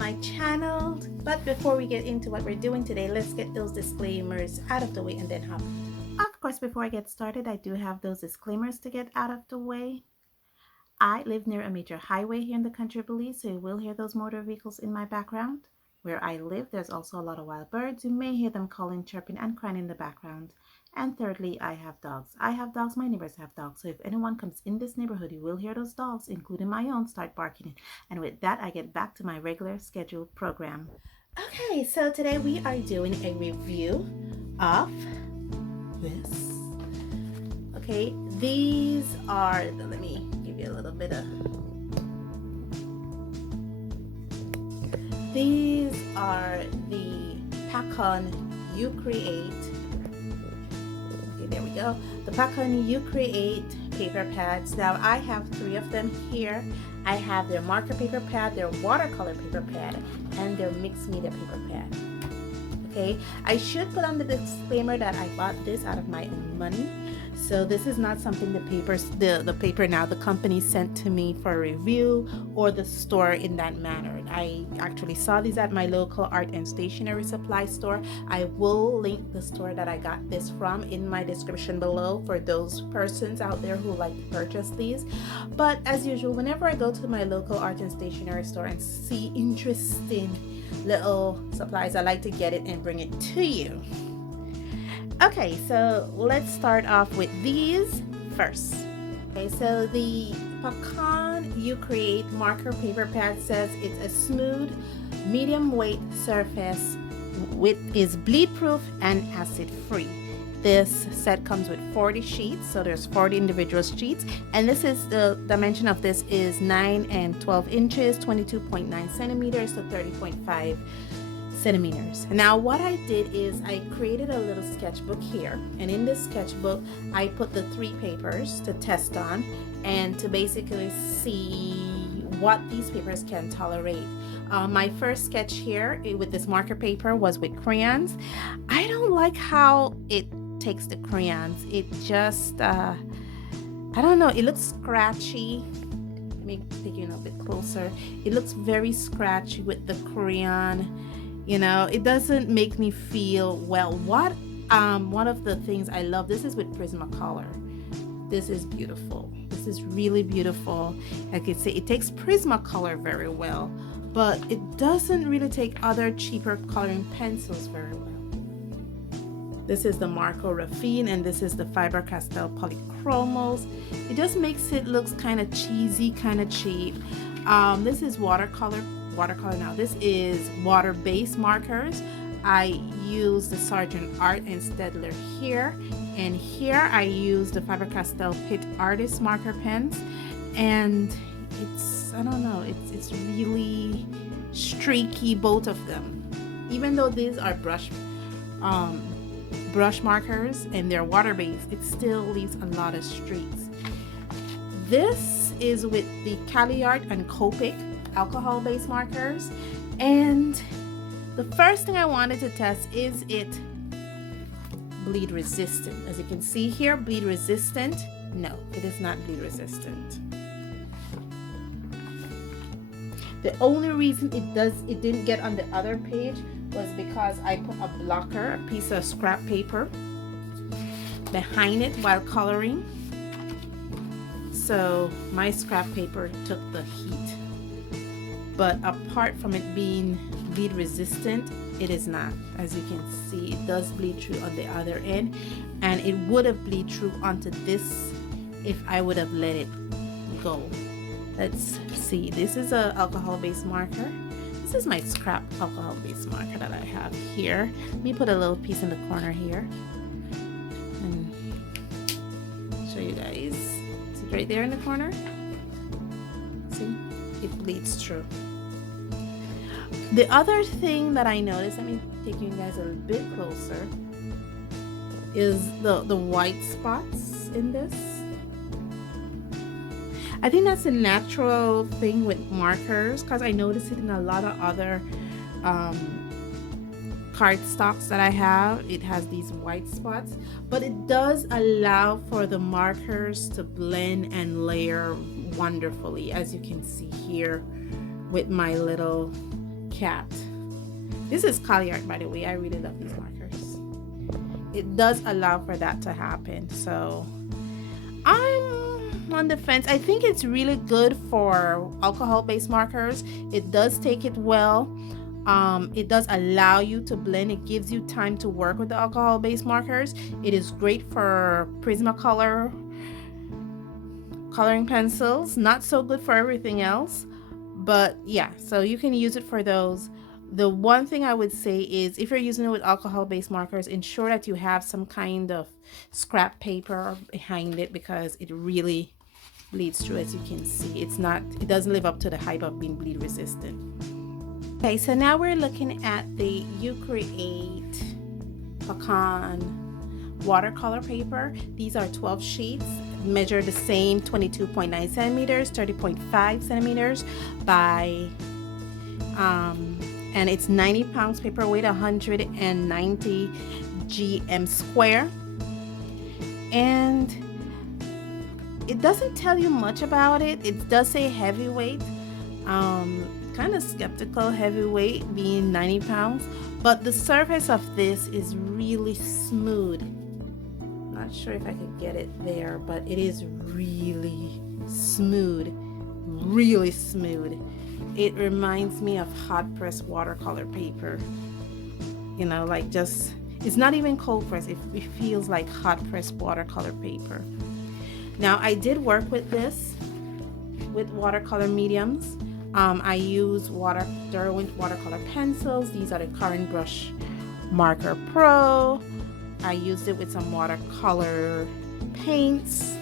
my channel. But before we get into what we're doing today, let's get those disclaimers out of the way and then hop. Of course, before I get started, I do have those disclaimers to get out of the way. I live near a major highway here in the country of Belize, so you will hear those motor vehicles in my background. Where I live, there's also a lot of wild birds. You may hear them calling, chirping, and crying in the background. And thirdly, I have dogs. I have dogs, my neighbors have dogs. So if anyone comes in this neighborhood, you will hear those dogs, including my own, start barking. And with that, I get back to my regular scheduled program. Okay, so today we are doing a review of this. Okay, these are, let me give you a little bit of, these are the Pacon Ucreate. Okay, there we go. The Pacon Ucreate paper pads. Now I have 3 of them here. I have their marker paper pad, their watercolor paper pad, and their mixed media paper pad. Okay, I should put on the disclaimer that I bought this out of my own money. So this is not something the company sent to me for a review, or the store in that manner. I actually saw these at my local art and stationery supply store. I will link the store that I got this from in my description below for those persons out there who like to purchase these. But as usual, whenever I go to my local art and stationery store and see interesting little supplies, I like to get it and bring it to you. Okay, so let's start off with these first. Okay, so the Pecan Ucreate marker paper pad says it's a smooth, medium weight surface is bleed proof and acid free. This set comes with 40 sheets, so there's 40 individual sheets, and this is the dimension of this is 9 and 12 inches, 22.9 centimeters to 30.5 centimeters. Now what I did is I created a little sketchbook here, and in this sketchbook I put the 3 papers to test on and to basically see what these papers can tolerate. My first sketch here with this marker paper was with crayons. I don't like how it takes the crayons. It just I don't know, it looks scratchy. Let me take you a bit closer. It looks very scratchy with the crayon. You know, it doesn't make me feel well. One of the things I love, this is with Prismacolor. This is beautiful. This is really beautiful. I could say it takes Prismacolor very well, but it doesn't really take other cheaper coloring pencils very well. This is the Marco Raffine, and this is the Faber-Castell Polychromos. It just makes it look kind of cheesy, kind of cheap. This is watercolor now. This is water-based markers. I use the Sargent Art and Staedtler here, and here I use the Faber-Castell Pitt Artist marker pens, and it's, I don't know, it's really streaky, both of them. Even though these are brush markers and they're water-based, it still leaves a lot of streaks. This is with the CaliArt and Copic alcohol-based markers, and the first thing I wanted to test is it bleed resistant. As you can see here, bleed resistant. No, it is not bleed resistant. The only reason it didn't get on the other page was because I put a blocker, a piece of scrap paper behind it while coloring, so my scrap paper took the heat. But apart from it being bleed resistant, it is not. As you can see, it does bleed through on the other end, and it would have bleed through onto this if I would have let it go. Let's see, this is a alcohol-based marker. This is my scrap alcohol-based marker that I have here. Let me put a little piece in the corner here and show you guys. See right there in the corner? See, it bleeds through. The other thing that I noticed, let me take you guys a little bit closer, is the white spots in this. I think that's a natural thing with markers, because I notice it in a lot of other cardstocks that I have. It has these white spots, but it does allow for the markers to blend and layer wonderfully, as you can see here with my little cat. This is Cali art, by the way. I really love these markers. It does allow for that to happen. So I'm on the fence. I think it's really good for alcohol-based markers. It does take it well. It does allow you to blend. It gives you time to work with the alcohol-based markers. It is great for Prismacolor coloring pencils. Not so good for everything else, but yeah, so you can use it for those. The one thing I would say is if you're using it with alcohol-based markers, ensure that you have some kind of scrap paper behind it, because it really bleeds through. As you can see, it doesn't live up to the hype of being bleed resistant. Okay, so now we're looking at the Ucreate Pecan watercolor paper. These are 12 sheets, measure the same 22.9 centimeters, 30.5 centimeters by and it's 90 pounds paper weight, 190 GM square. And it doesn't tell you much about it. It does say heavyweight. Kind of skeptical heavyweight being 90 pounds, but the surface of this is really smooth. Not sure if I could get it there, but it is really smooth, really smooth. It reminds me of hot press watercolor paper, you know, like just, it's not even cold press, it feels like hot press watercolor paper. Now I did work with this with watercolor mediums. I use Derwent watercolor pencils. These are the Current Brush Marker Pro. I used it with some watercolor paints,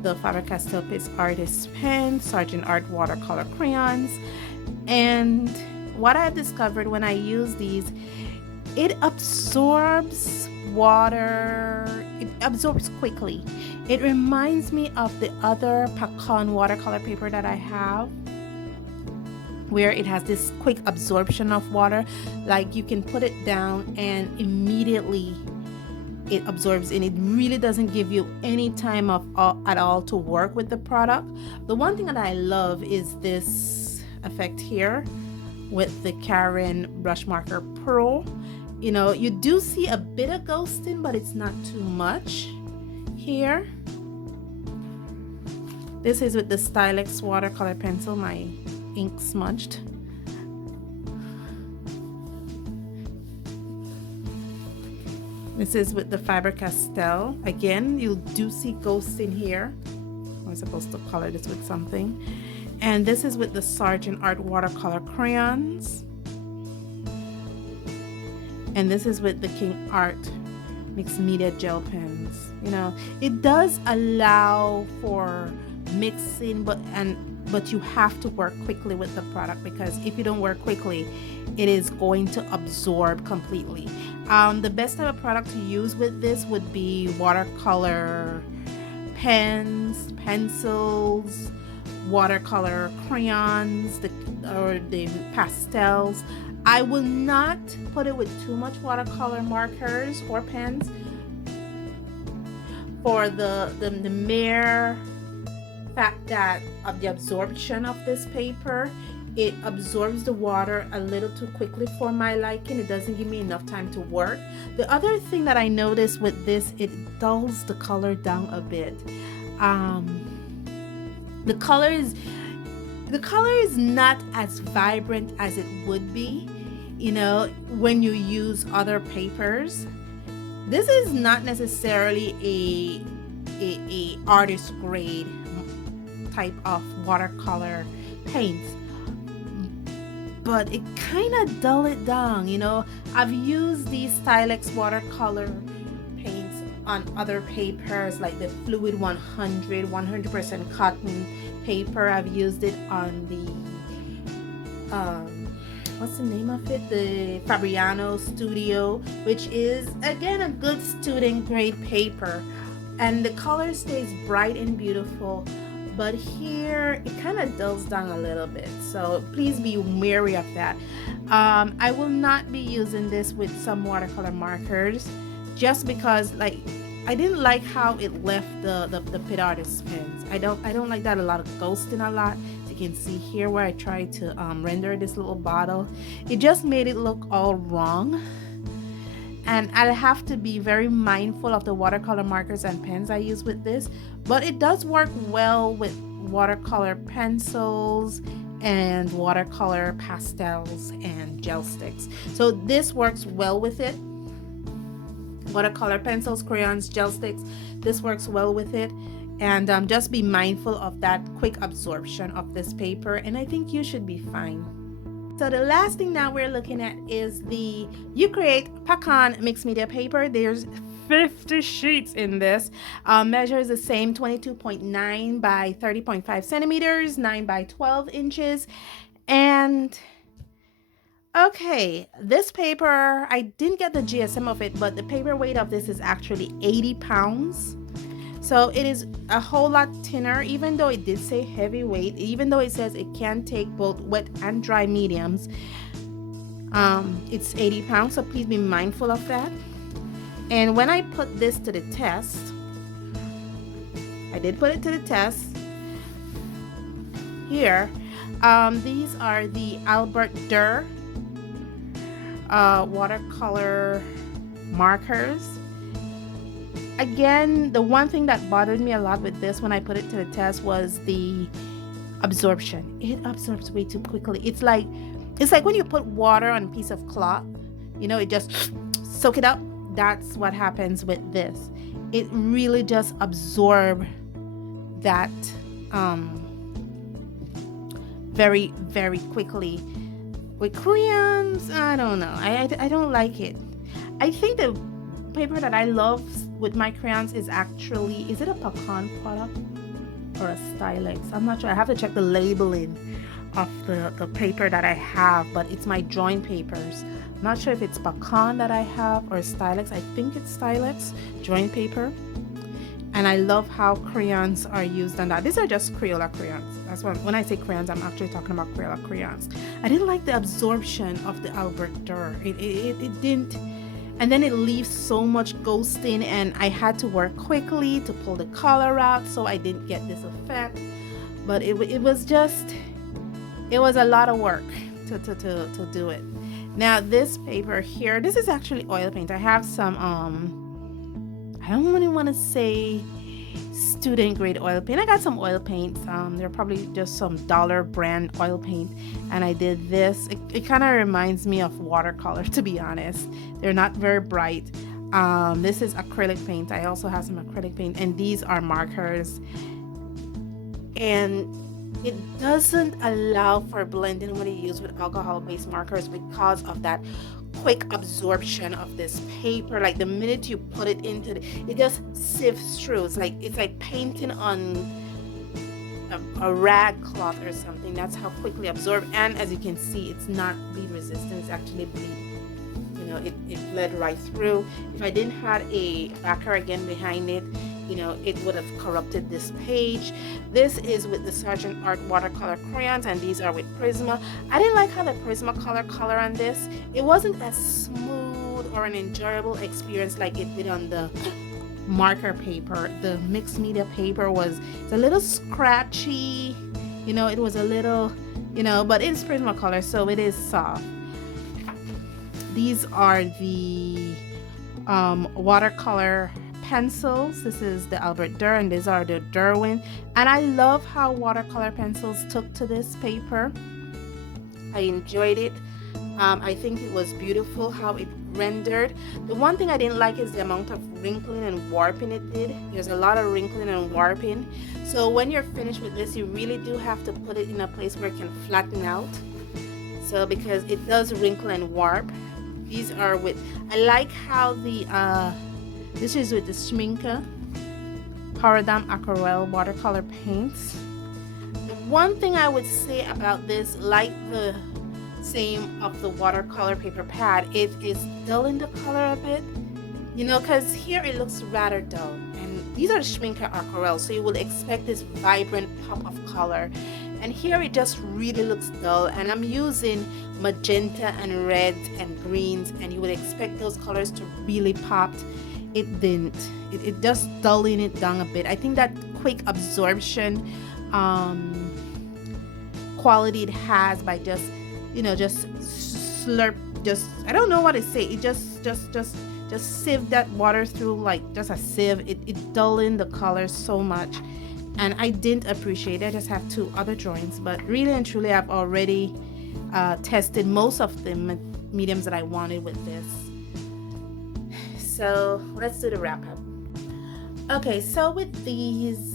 the Faber-Castell Artist Pen, Sargent Art watercolor crayons. And what I discovered when I use these, it absorbs water, it absorbs quickly. It reminds me of the other Pacon watercolor paper that I have, where it has this quick absorption of water. Like you can put it down and immediately it absorbs, and it really doesn't give you any time at all to work with the product. The one thing that I love is this effect here with the Karen Brush Marker Pro. You know, you do see a bit of ghosting, but it's not too much here. This is with the Stylex watercolor pencil, my ink smudged. This is with the Faber-Castell. Again, you do see ghosts in here. I'm supposed to color this with something. And this is with the Sargent Art watercolor crayons. And this is with the King Art mixed media gel pens. You know, it does allow for mixing, but you have to work quickly with the product, because if you don't work quickly, it is going to absorb completely. The best type of product to use with this would be watercolor pens, pencils, watercolor crayons, or the pastels. I will not put it with too much watercolor markers or pens, for the mere fact that of the absorption of this paper. It absorbs the water a little too quickly for my liking. It doesn't give me enough time to work. The other thing that I noticed with this, it dulls the color down a bit. The color is not as vibrant as it would be, you know, when you use other papers. This is not necessarily a artist grade type of watercolor paints, but it kind of dull it down. You know, I've used these Stylex watercolor paints on other papers, like the Fluid 100% cotton paper. I've used it on the what's the name of it, the Fabriano Studio, which is again a good student grade paper, and the color stays bright and beautiful. But here it kind of dulls down a little bit, so please be wary of that. I will not be using this with some watercolor markers, just because like I didn't like how it left the Pit Artist pens. I don't like that a lot of ghosting a lot. As you you can see here where I tried to render this little bottle, it just made it look all wrong. And I'll have to be very mindful of the watercolor markers and pens I use with this, but it does work well with watercolor pencils and watercolor pastels and gel sticks. So this works well with it. Watercolor pencils, crayons, gel sticks, this works well with it. And just be mindful of that quick absorption of this paper, and I think you should be fine. So the last thing that we're looking at is the Ucreate Pecan mixed media paper. There's 50 sheets in this. Measure is the same, 22.9 by 30.5 centimeters, 9 by 12 inches. And okay, this paper, I didn't get the GSM of it, but the paper weight of this is actually 80 pounds. So it is a whole lot thinner, even though it did say heavyweight, even though it says it can take both wet and dry mediums. It's 80 pounds, so please be mindful of that. And when I put this to the test, I did put it to the test. Here, these are the Albert Durr watercolor markers. Again, the one thing that bothered me a lot with this when I put it to the test was the absorption. It absorbs way too quickly. It's like when you put water on a piece of cloth, you know, it just soak it up. That's what happens with this. It really just absorbs that very, very quickly. With crayons, I don't know. I don't like it. I think the paper that I love with my crayons is actually, is it a Pacon product or a Stylex? I'm not sure. I have to check the labeling of the paper that I have, but it's my drawing papers. I'm not sure if it's Pacon that I have or Stylex. I think it's Stylex drawing paper. And I love how crayons are used on that. These are just Crayola crayons. That's when I say crayons, I'm actually talking about Crayola crayons. I didn't like the absorption of the Albert Durr. It didn't. And then it leaves so much ghosting, and I had to work quickly to pull the color out so I didn't get this effect. But it was a lot of work to do it. Now this paper here, this is actually oil paint. I have some I don't really want to say student grade oil paint. I got some oil paints. They're probably just some dollar brand oil paint, and I did this. It kind of reminds me of watercolor, to be honest. They're not very bright. This is acrylic paint. I also have some acrylic paint, and these are markers. And it doesn't allow for blending when you use with alcohol-based markers because of that quick absorption of this paper. Like the minute you put it into it just sifts through. It's like painting on a rag cloth or something. That's how quickly absorbed. And as you can see, it's not bleed resistant. It's actually bleed. You know, it bled right through. If I didn't have a backer again behind it, you know, it would have corrupted this page. This is with the Sargent Art watercolor crayons, and these are with Prisma. I didn't like how the Prismacolor color on this. It wasn't as smooth or an enjoyable experience like it did on the marker paper. The mixed media paper was a little scratchy. You know, it was a little, you know, but it's Prismacolor, so it is soft. These are the watercolor pencils. This is the Albert Durr, and these are the Derwent. And I love how watercolor pencils took to this paper. I enjoyed it. I think it was beautiful how it rendered. The one thing I didn't like is the amount of wrinkling and warping it did. There's a lot of wrinkling and warping. So when you're finished with this, you really do have to put it in a place where it can flatten out. So because it does wrinkle and warp. These are with, I like how the this is with the Schminke Paradigm Aquarelle watercolor paints. The one thing I would say about this, like the same of the watercolor paper pad, it is dulling the color a bit, you know, because here it looks rather dull, and these are Schminke Aquarelle, so you would expect this vibrant pop of color, and here it just really looks dull. And I'm using magenta and reds and greens, and you would expect those colors to really pop. It didn't. It just dulling it down a bit. I think that quick absorption quality it has by just, just slurp, just, I don't know what to say. It just sieve that water through like just a sieve. It dulled the color so much, and I didn't appreciate it. I just have two other drawings, but really and truly I've already tested most of the mediums that I wanted with this. So let's do the wrap up. Okay, so with these,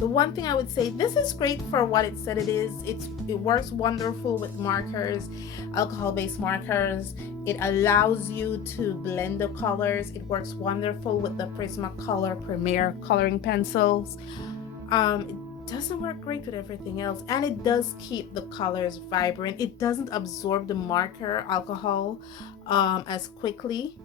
the one thing I would say, this is great for what it said it is. It works wonderful with markers, alcohol-based markers. It allows you to blend the colors. It works wonderful with the Prismacolor Premier coloring pencils. It doesn't work great with everything else, and it does keep the colors vibrant. It doesn't absorb the marker alcohol as quickly.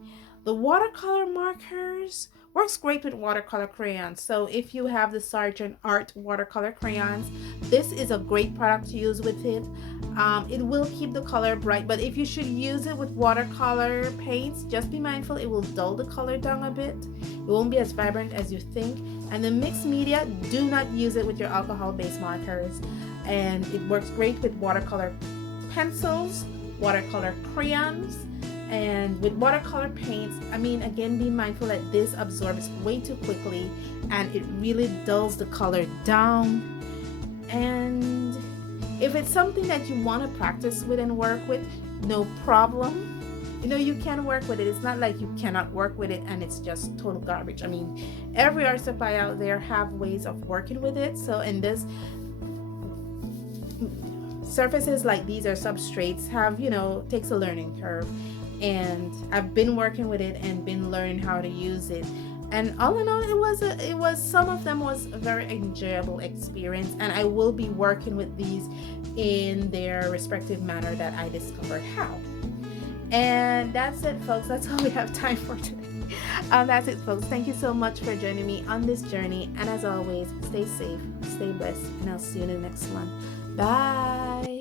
The watercolor markers works great with watercolor crayons. So if you have the Sargent Art watercolor crayons, this is a great product to use with it. It will keep the color bright, but if you should use it with watercolor paints, just be mindful it will dull the color down a bit. It won't be as vibrant as you think. And the mixed media, do not use it with your alcohol-based markers. And it works great with watercolor pencils, watercolor crayons, and with watercolor paints. I mean, again, be mindful that this absorbs way too quickly and it really dulls the color down. And if it's something that you want to practice with and work with, no problem. You can work with it. It's not like you cannot work with it and it's just total garbage. I mean, every art supply out there have ways of working with it. So in this, surfaces like these or substrates have, takes a learning curve. And I've been working with it and been learning how to use it, and all in all, it was some of them was a very enjoyable experience, and I will be working with these in their respective manner that I discovered how. And that's it, folks. That's all we have time for today. That's it, folks. Thank you so much for joining me on this journey, and as always, stay safe, stay blessed, and I'll see you in the next one. Bye.